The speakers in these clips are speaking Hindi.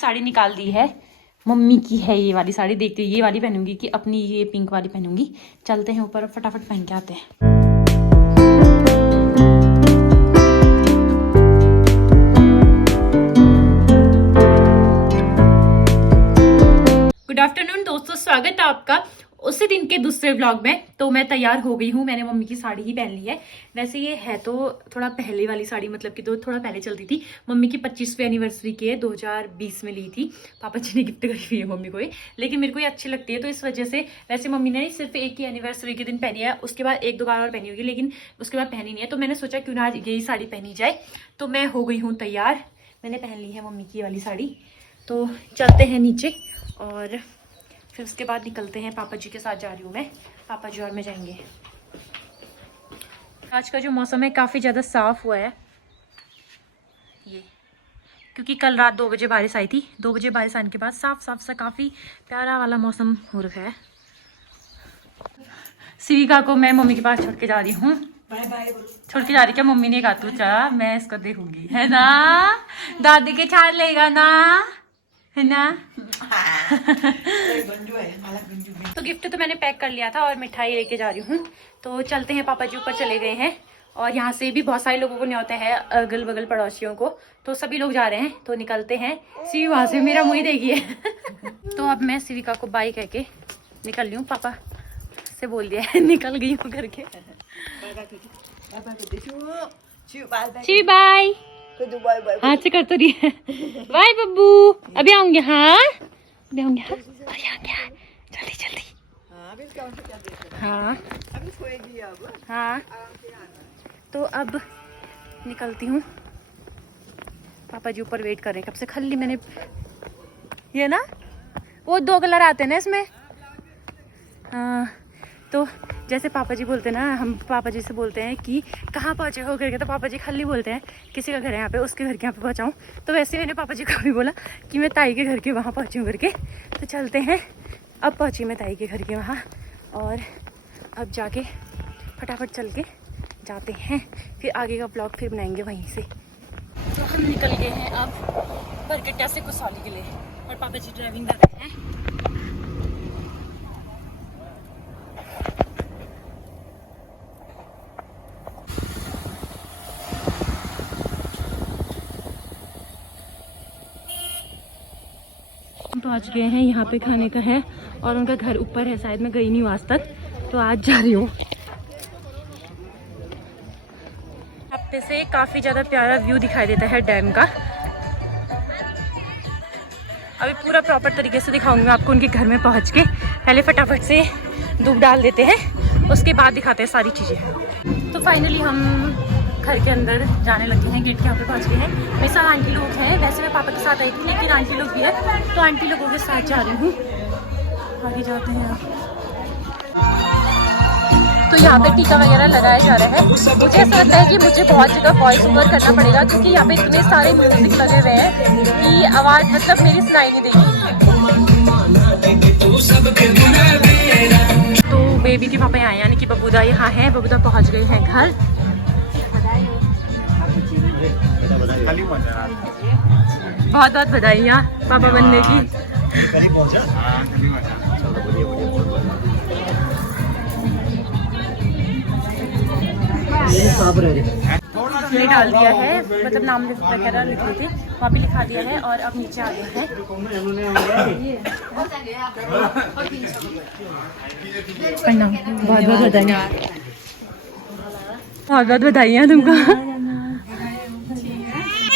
साड़ी निकाल दी है, मम्मी की है ये वाली साड़ी। देखते ये वाली पहनूंगी कि अपनी ये पिंक वाली पहनूंगी। चलते हैं ऊपर, फटाफट पहन के आते हैं। गुड आफ्टरनून दोस्तों, स्वागत है आपका उसी दिन के दूसरे व्लॉग में। तो मैं तैयार हो गई हूँ, मैंने मम्मी की साड़ी ही पहन ली है। वैसे ये है तो थोड़ा पहले वाली साड़ी, मतलब कि तो थोड़ा पहले चलती थी। मम्मी की 25वीं एनिवर्सरी की है, 2020 में ली थी। पापा जी ने गिफ्ट करी हुई है मम्मी को ये, लेकिन मेरे को ये अच्छी लगती है तो इस वजह से। वैसे मम्मी ने सिर्फ एक ही एनिवर्सरी के दिन पहनी है, उसके बाद एक दो बार और पहनी होगी, लेकिन उसके बाद पहनी नहीं है। तो मैंने सोचा क्यों ना आज यही साड़ी पहनी जाए। तो मैं हो गई हूँ तैयार, मैंने पहन ली है मम्मी की वाली साड़ी। तो चलते हैं नीचे और फिर उसके बाद निकलते हैं। पापा जी के साथ जा रही हूँ मैं, पापा जी और मैं जाएंगे। आज का जो मौसम है काफ़ी ज़्यादा साफ़ हुआ है ये, क्योंकि कल रात 2 बजे बारिश आई थी। 2 बजे बारिश आने के बाद साफ साफ सा काफ़ी प्यारा वाला मौसम हो रखा है। सिविका को मैं मम्मी के पास छोड़ के जा रही हूँ। बाय बाय छोड़ के जा रही, क्या मम्मी ने कहा तू चला, मैं इसको देखूंगी, है ना, दादी के छाड़ लेगा ना, है ना। तो गिफ्ट तो मैंने पैक कर लिया था और मिठाई लेके जा रही हूँ। तो चलते हैं, पापा जी ऊपर चले गए हैं और यहाँ से भी बहुत सारे लोगों को न्योता है, अगल बगल पड़ोसियों को। तो सभी लोग जा रहे हैं, तो निकलते हैं। सिवी वहाँ से मेरा मुँह देखिए। तो अब मैं सिविका को बाय कह के निकल रही हूँ, पापा से बोल दिया है निकल गई हूँ करके। सिवी बाय, हाथ से कर तो रही है बाय बब्बू, अभी आऊंगी। हाँ अभी आऊंगी, हाँ अभी आऊंगी, जल्दी जल्दी। हाँ हाँ, तो अब निकलती हूँ। पापा जी ऊपर वेट कर रहे हैं कब से। खाली मैंने ये ना, वो 2 कलर आते हैं ना इसमें। हाँ, तो जैसे पापा जी बोलते हैं ना, हम पापा जी से बोलते हैं कि कहाँ पहुँचे हो करके, तो पापा जी खाली बोलते हैं किसी का घर है यहाँ पे, उसके घर के यहाँ पे पहुँचाऊँ। तो वैसे मैंने पापा जी को भी बोला कि मैं ताई के घर के वहाँ पहुँची हूँ करके। तो चलते हैं, अब पहुँची मैं ताई के घर के वहाँ, और अब जाके फटाफट चल के जाते हैं, फिर आगे का ब्लॉग फिर बनाएंगे वहीं से। तो हम निकल गए हैं अब बरकट्टा से कुसाली के लिए, और पापा जी ड्राइविंग कर रहे हैं। हम तो आज गए हैं, यहाँ पे खाने का है और उनका घर ऊपर है शायद, मैं गई नहीं हूँ आज तक, तो आज जा रही हूँ। यहाँ पे से काफ़ी ज़्यादा प्यारा व्यू दिखाई देता है डैम का। अभी पूरा प्रॉपर तरीके से दिखाऊंगी आपको उनके घर में पहुँच के। पहले फटाफट से धूप डाल देते हैं, उसके बाद दिखाते हैं सारी चीज़ें। तो फाइनली हम घर के अंदर जाने लगे हैं, गेट के यहाँ पे पहुँच गए हैं। मेरे साथ आंटी लोग हैं, वैसे मैं पापा के साथ आई थी लेकिन आंटी लोग भी है, तो आंटी लोगों के साथ जा रही हूँ। आगे जाते हैं। तो यहाँ पे टीका वगैरह लगाया जा रहा है। मुझे ऐसा लगता है कि मुझे बहुत जगह वॉइस ओवर करना पड़ेगा, क्योंकि यहाँ पे इतने सारे म्यूजिक लगे हुए हैं कि आवाज़ मतलब मेरी सुनाई नहीं देगी। तो बेबी के पापा यहाँ, यानी कि बबूदा यहाँ है। बबूदा पहुँच गए हैं घर। बहुत बहुत बधाइयाँ पापा बनने की। ये डाल दिया है, मतलब नाम वगैरह लिख रहे थे, वहाँ पे लिखा दिया है, और अब नीचे आ गए हैं। बहुत बहुत बधाइयाँ, बहुत बहुत बधाइयाँ तुमको।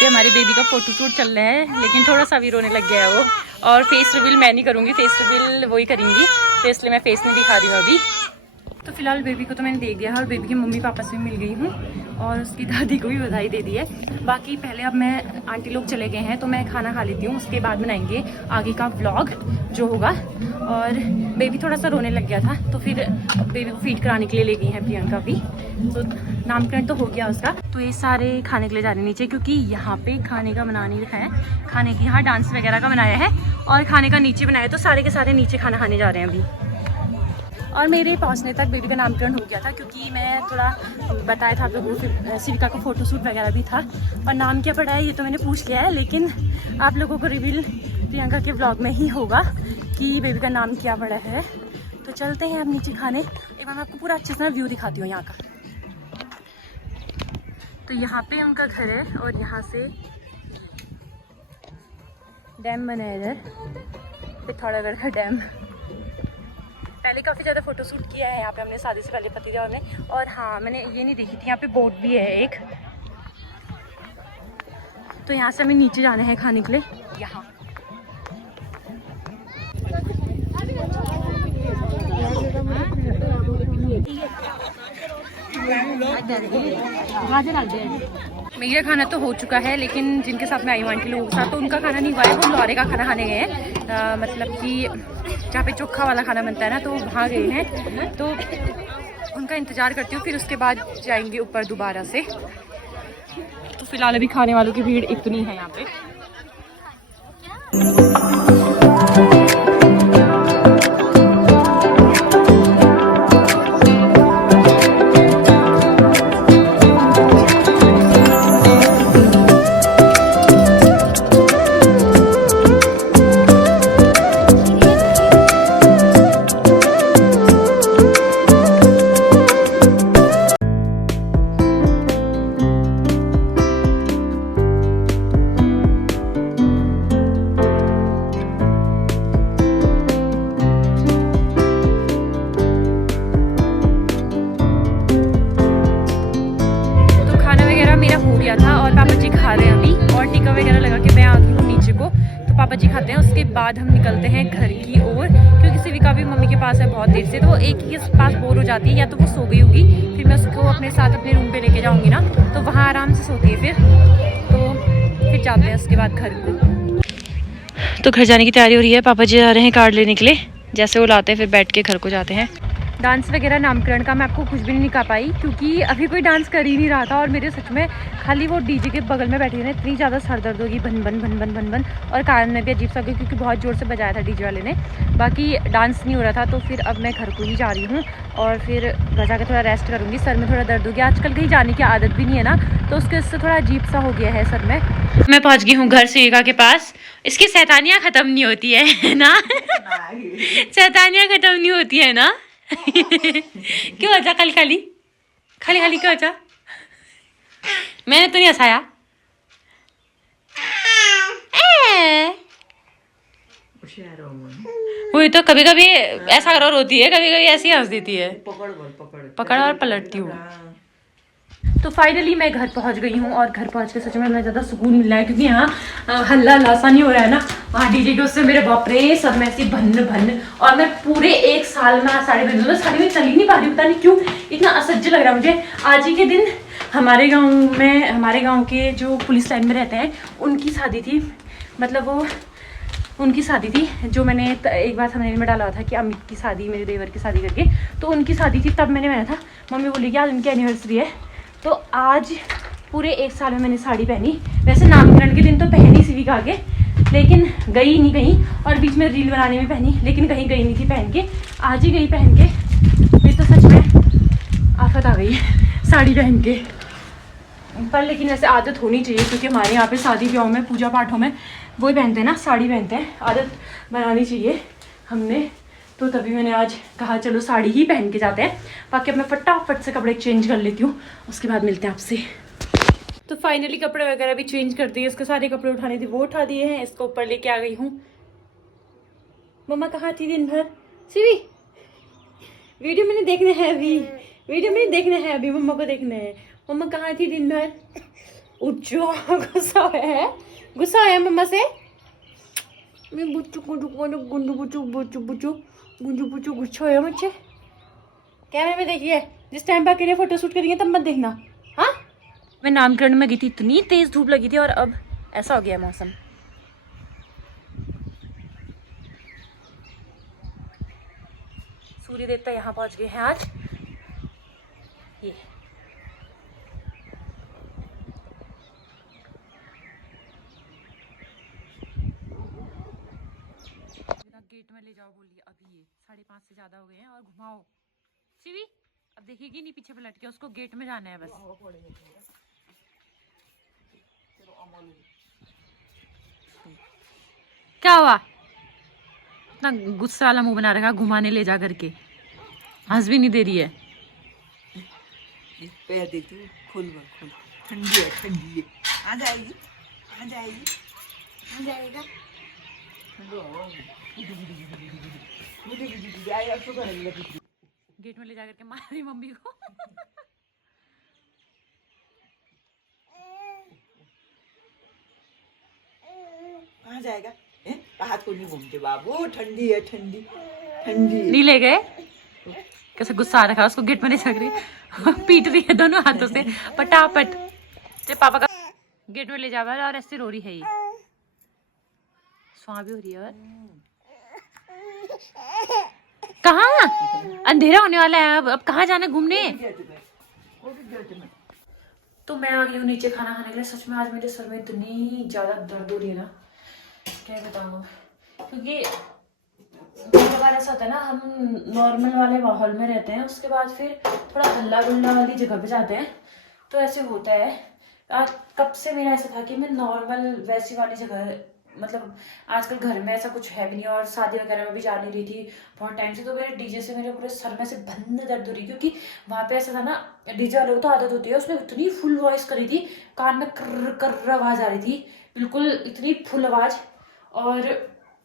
हमारे बेबी का फोटो शूट चल रहा है, लेकिन थोड़ा सा भी रोने लग गया है वो। और फेस रिवील मैं नहीं करूँगी, फेस रिवील वही करेंगी, तो इसलिए मैं फेस नहीं दिखा रही हूँ अभी। तो फिलहाल बेबी को तो मैंने देख दिया है, और बेबी के मम्मी पापा से मिल गई हूँ, और उसकी दादी को भी बधाई दे दी है। बाकी पहले अब मैं, आंटी लोग चले गए हैं तो मैं खाना खा लेती हूँ, उसके बाद बनाएंगे आगे का व्लॉग जो होगा। और बेबी थोड़ा सा रोने लग गया था, तो फिर बेबी को फीड कराने के लिए ले गई हैं प्रियंका भी। तो नामकरण तो हो गया उसका। तो ये सारे खाने के लिए जा रहे हैं नीचे, क्योंकि यहाँ पे खाने का बना नहीं रखा है, खाने की यहाँ डांस वगैरह का बनाया है और खाने का नीचे बनाया, तो सारे के सारे नीचे खाना खाने जा रहे हैं अभी। और मेरे पहुंचने तक बेबी का नामकरण हो गया था, क्योंकि मैं थोड़ा बताया था आप लोगों को, सिविका का फोटोशूट वगैरह भी था। और नाम क्या पड़ा है ये तो मैंने पूछ लिया है, लेकिन आप लोगों को रिवील प्रियंका के व्लॉग में ही होगा कि बेबी का नाम क्या पड़ा है। तो चलते हैं अब नीचे खाने। एक बार मैं आपको पूरा अच्छे से व्यू दिखाती हूँ यहाँ का। तो यहाँ पे उनका घर है और यहाँ से डैम बना है इधर, पिथौरागढ़ का डैम। पहले काफ़ी ज़्यादा फोटोशूट किया है यहाँ पे हमने शादी से पहले पतिदेव में। और हाँ, मैंने ये नहीं देखी थी, यहाँ पे बोट भी है एक। तो यहाँ से हमें नीचे जाना है खाने के लिए। यहाँ मेरा खाना तो हो चुका है, लेकिन जिनके साथ मैं आई हूँ आंटी लोगों के साथ, तो उनका खाना नहीं हुआ है। वो लौरे का खाना खाने गए हैं, मतलब कि जहाँ पे चोखा वाला खाना बनता है ना, तो वहाँ गए हैं। तो उनका इंतज़ार करती हूँ, फिर उसके बाद जाएंगे ऊपर दोबारा से। तो फिलहाल अभी खाने वालों की भीड़ इतनी है यहाँ पे। था और पापा जी खा रहे हैं अभी, और टीका वगैरह लगा के मैं आ गई हूँ नीचे को। तो पापा जी खाते हैं, उसके बाद हम निकलते हैं घर की ओर, क्योंकि सिविका भी मम्मी के पास है बहुत देर से। तो वो एक ही के पास बोर हो जाती है, या तो वो सो गई होगी, फिर मैं उसको अपने साथ अपने रूम पे लेके जाऊँगी ना, तो वहाँ आराम से सोती है। फिर जाते हैं उसके बाद घर को। तो घर जाने की तैयारी हो रही है, पापा जी आ रहे हैं कार्ड लेने के लिए। जैसे वो लाते हैं फिर बैठ के घर को जाते हैं। डांस वगैरह नामकरण का मैं आपको कुछ भी नहीं दिखा पाई, क्योंकि अभी कोई डांस कर ही नहीं रहा था। और मेरे सच में खाली वो डीजे के बगल में बैठी थी, इतनी ज़्यादा सर दर्द होगी, भन भन भन भन भन भन। और कान में भी अजीब सा गई, क्योंकि बहुत ज़ोर से बजाया था डीजे वाले ने। बाकी डांस नहीं हो रहा था। तो फिर अब मैं घर को ही जा रही हूँ, और फिर घर जाकर थोड़ा रेस्ट करूँगी। सर में थोड़ा दर्द हो गया, आजकल कहीं जाने की आदत भी नहीं है ना, तो उसके उससे थोड़ा अजीब सा हो गया है सर में। मैं पहुँच गई हूँ घर सेविका के पास। इसकी शैतानियाँ ख़त्म नहीं होती है ना, शैतानियाँ ख़त्म नहीं होती है ना। क्यों अच्छा खाली खाली खाली खाली क्यों अच्छा? मैंने तो नहीं हंसाया। वही तो, कभी कभी ऐसा करो रोती है, कभी कभी ऐसी हंस देती है। पकड़ और पलटती हूँ। तो फाइनली मैं घर पहुंच गई हूँ, और घर पहुंच के सच में ज़्यादा सुकून मिल रहा है, क्योंकि यहाँ हल्ला लासा नहीं हो रहा है ना। वहाँ डीजे के उससे मेरे बाप रे सब में ऐसी भन्न भन्न। और मैं पूरे एक साल में साड़ी पहन लूँ, साड़ी में चल ही नहीं पा रही, पता नहीं क्यों इतना असह्य लग रहा है मुझे। आज ही के दिन हमारे गाँव के जो पुलिस लाइन में रहते हैं, उनकी शादी थी। मतलब वो उनकी शादी थी, जो मैंने एक बार थंबनेल में डाला था कि अमित की शादी, मेरे देवर की शादी करके। तो उनकी शादी थी, तब मैंने पहना था। मम्मी बोली कि आज उनकी एनिवर्सरी है, तो आज पूरे एक साल में मैंने साड़ी पहनी। वैसे नामकरण के दिन तो पहनी सिविका के, लेकिन गई नहीं कहीं, और बीच में रील बनाने में पहनी, लेकिन कहीं गई नहीं थी पहन के। आज ही गई पहन के, फिर तो सच में आफत आ गई साड़ी पहन के। पर लेकिन ऐसे आदत होनी चाहिए, क्योंकि हमारे यहाँ पे शादी ब्याह में, पूजा पाठों में वही पहनते हैं ना, साड़ी पहनते हैं। आदत बनानी चाहिए हमने, तो तभी मैंने आज कहा चलो साड़ी ही पहन के जाते हैं। बाकी अब मैं फटाफट से कपड़े चेंज कर लेती हूँ, उसके बाद मिलते हैं आपसे। तो फाइनली कपड़े वगैरह भी चेंज कर दिए, इसके सारे कपड़े उठाने थे वो उठा दिए हैं, इसको ऊपर लेके आ गई हूँ। मम्मा कहाँ थी दिन भर? सिवी वीडियो मैंने देखना है अभी, वीडियो मैंने देखना है अभी, मम्मा को देखना है। मम्मा कहाँ थी दिन भर? उज्जो गुस्सा है, गुस्सा है मम्मा से। मैं बुच्चू गुंडू गुंडू बुच्चू बुच्चू बुच्चू गुंडू बुच्चू गुच्छा है मुझे। कैमरे में देखिए, जिस टाइम पर अकेले फोटो शूट करेंगे तब मत देखना। हाँ, मैं नामकरण में गई थी, इतनी तेज धूप लगी थी, और अब ऐसा हो गया मौसम। सूर्य देवता यहाँ पहुँच गए हैं आज। ये गेट में ले जाओ बोलिए, अभी ये 5:30 से ज्यादा हो गए हैं, और घुमाओ सिवी। अब देखिएगी नहीं पीछे पलट के, उसको गेट में जाना है बस। क्या हुआ? इतना गुस्सा वाला मुंह बना रखा, घुमाने ले जा करके, हंस भी नहीं दे रही है। पैर दे तू, खोल खोल, ठंडी है ठंडी है, आ जाएगी आ जाएगी आ जाएगा। गेट में ले जा करके मारी मम्मी को। कहाँ जाएगा? हाथ को नहीं घूमते बाबू, ठंडी है ठंडी ठंडी। नहीं ले गए? कैसे गुस्सा आ रखा उसको, गेट में ले जा रही पीट रही है दोनों हाथों से पटापट। ते पापा का गेट में ले जा रहा है और ऐसे रो रही है ये, स्वां भी हो रही है। और कहाँ अंधेरा होने वाला है, अब कहाँ जाना घूमने? तो मैं आ गई हूँ नीचे खाना खाने के लिए। सच में आज मेरे सर में इतनी ज्यादा दर्द हो रही है ना, क्या बताऊँ। क्योंकि कई बार ऐसा होता है ना, हम नॉर्मल वाले माहौल में रहते हैं, उसके बाद फिर थोड़ा हल्ला गुल्ला वाली जगह पे जाते हैं, तो ऐसे होता है। आज कब से मेरा ऐसा था कि मैं नॉर्मल वैसी वाली जगह, मतलब आजकल घर में ऐसा कुछ है भी नहीं, और शादी वगैरह में भी जा नहीं रही थी बहुत टाइम से, तो मेरे डीजे से मेरे पूरे सर में से भन्न दर्द हो रही। क्योंकि वहाँ पे ऐसा था ना, डीजे वालों को तो आदत होती है, उसने इतनी फुल वॉइस करी थी, कान में कर्र कर्र आवाज आ रही थी, बिल्कुल इतनी फुल आवाज। और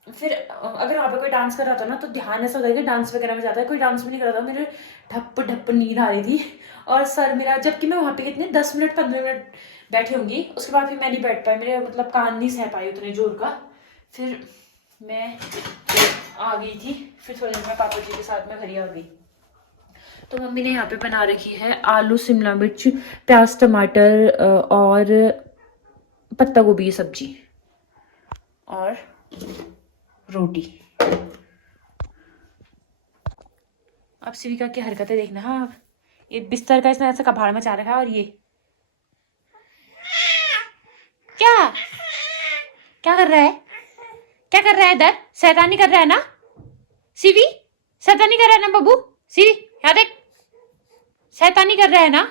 फिर अगर वहाँ पे कोई डांस कर रहा था ना, तो ध्यान ऐसा होता है कि डांस वगैरह में जाता है, कोई डांस भी नहीं कर रहा था, मेरे ढप ढप नींद आ रही थी और सर मेरा, जबकि मैं वहाँ पे कितने 10 मिनट 15 मिनट बैठी होंगी, उसके बाद फिर मैं नहीं बैठ पाई, मेरे मतलब कान नहीं सह पाई उतने जोर का। फिर मैं आ गई थी, फिर थोड़ी देर में पापा जी के साथ में घर आ गई। तो मम्मी ने यहाँ पे बना रखी है आलू शिमला मिर्च प्याज टमाटर और पत्ता गोभी की सब्जी और रोटी। अब शिविका की हरकतें देखना। हाँ, ये बिस्तर का इसने ऐसा कबाड़ मचा रखा है। और ये क्या क्या कर रहा है? क्या कर रहा है इधर? शैतानी कर रहा है ना शिवी? शैतानी कर रहा है ना बाबू? शिवी यहाँ देख, शैतानी कर रहा है ना?